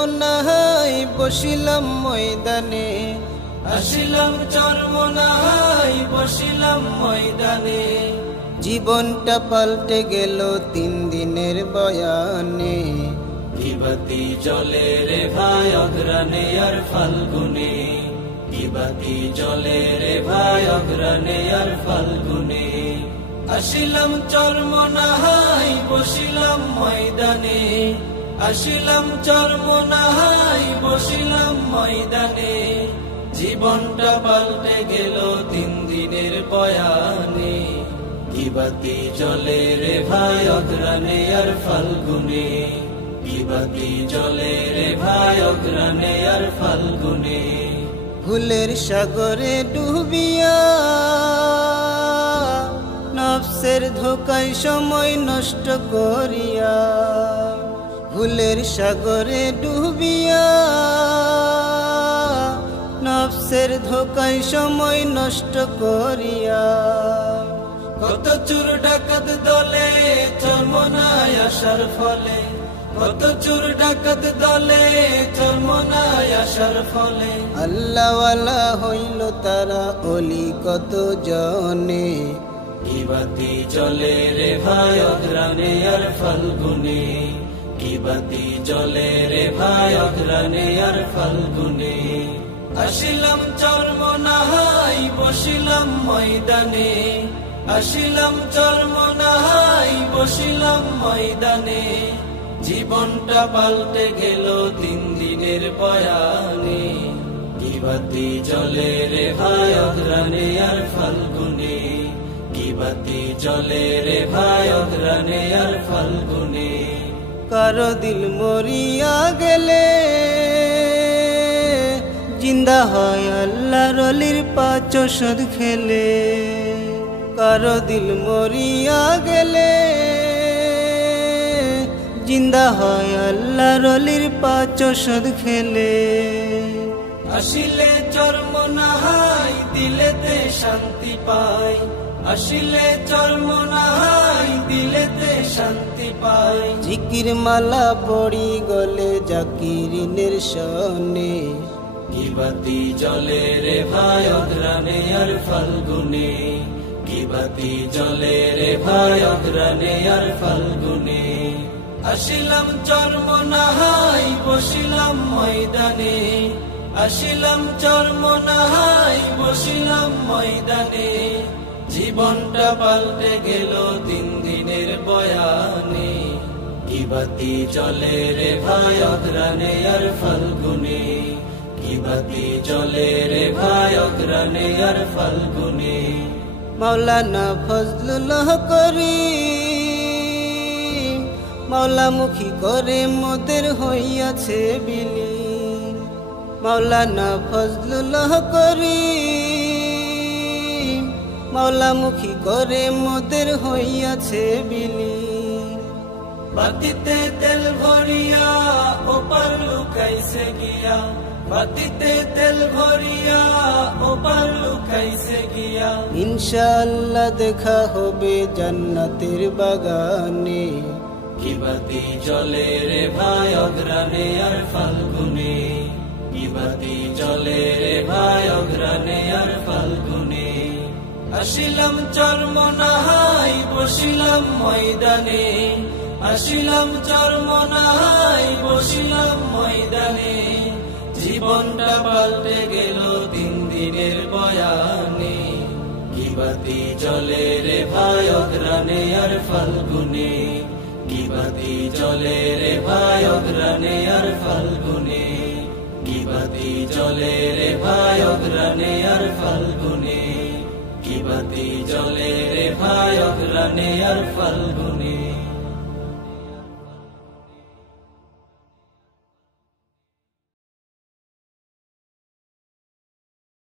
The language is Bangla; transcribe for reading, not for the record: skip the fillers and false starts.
চরমনাই বসিলাম ময়দানে, আসিলাম চরমনাই বসিলাম ময়দানে। জীবনটা পাল্টে গেল 3 দিনের বয়ানে। কি বাতি জ্বলে রে ভাই অগ্রাণে আর ফাল্গুনে, কি বাতি জ্বলে রে ভাই অগ্রাণে আর ফাল্গুনে। আসিলাম চরমনাই বসিলাম ময়দানে, আসিলাম চরমনাই বসিলাম ময়দানে। জীবনটা পাল্টে গেল 3 দিনের বয়ানে। কি বাতি জ্বলে রে ভাই অগ্রাণে আর ফাল্গুনে, কি বাতি জ্বলে রে ভাই অগ্রাণে আর ফাল্গুনে। ভুলের সাগরে ডুবিয়া নফসের ধোকায় সময় নষ্ট করিয়া, ভুলের সাগরে ডুবিয়া নফসের ধোকায় সময় নষ্ট করিয়া। কত চোর ডাকাত দলে চরমনাই আসার ফলে, কত চোর ডাকাত দলে চরমনাই আসার ফলে। আল্লাহওয়ালা হইল তারা অলি কত জনে। কি বাতি জ্বলে রে ভাই অগ্রাণে আর ফাল্গুনে, কি বাতি জ্বলে রে ভাই অগ্রাণে আর ফাল্গুনে। আসিলাম চরমনাই বসিলাম ময়দানে, আসিলাম চরমনাই বসিলাম ময়দানে। জীবনটা পাল্টে গেল 3 দিনের বয়ানে। কি বাতি জ্বলে রে ভাই অগ্রাণে আর ফাল্গুনে, কি বাতি জ্বলে রে ভাই অগ্রাণে আর ফাল্গুনে। কারো দিল মরিয়া গেলে জিন্দা হয় আল্লাহর অলির 5 ওষুধ খেলে। কারো দিল মরিয়া গেলে জিন্দা হয় আল্লাহর অলির 5 ওষুধ খেলে। আসিলে চরমনাই দিলেতে শান্তি পাই, আসিলে চরমনাই দিলেতে শান্তি পাই। জিকির মালা পড়ি গলে জাকিরিনের সনে। কি বাতি জ্বলে রে ভাই অগ্রাণে আর ফাল্গুনে, কি বাতি জ্বলে রে ভাই অগ্রাণে আর ফাল্গুনে। আসিলাম চরমনাই বসিলাম ময়দানে, আসিলাম চরমনাই বসিলাম ময়দানে। জীবনটা পাল্টে গেল 3 দিনের বয়ানে। কি বাতি জ্বলে রে ভাই অগ্রাণে আর ফাল্গুনে, কি বাতি জ্বলে রে ভাই অগ্রাণে আর ফাল্গুনে। মাওলানা ফজলুল্লাহ করিম মাওলামুখী করে মোদের হইয়াছে বিলীন। মাওলানা ফজলুল্লাহ করিম মাওলামুখী করে মোদের হইয়াছে বিলীন। বাতিতে তেল ভরিয়া ওপার লুকাইছে গিয়া, বাতিতে তেল ভরিয়া ওপার লুকাইছে গিয়া। ইনশাআল্লাহ দেখা হবে জান্নাতের বাগানে। কি বাতি জ্বলে রে ভাই অগ্রাণে আর ফাল্গুনে, কি বাতি জ্বলে রে ভাই অগ্রাণে আর ফাল্গুনে। আসিলাম চরমনাই বসিলাম ময়দানে, আসিলাম চরমনাই বসিলাম ময়দানে। জীবনটা পাল্টে গেল 3 দিনের বয়ানে। কি বাতি জ্বলে রে ভাই অগ্রাণে আর ফাল্গুনে, কি বাতি জ্বলে রে ভাই অগ্রাণে আর ফাল্গুনে, কি বাতি জ্বলে রে ভাই অগ্রাণে আর ফাল্গুনে, কি বাতি জ্বলে রে ভাই অগ্রাণে আর ফাল্গুনে।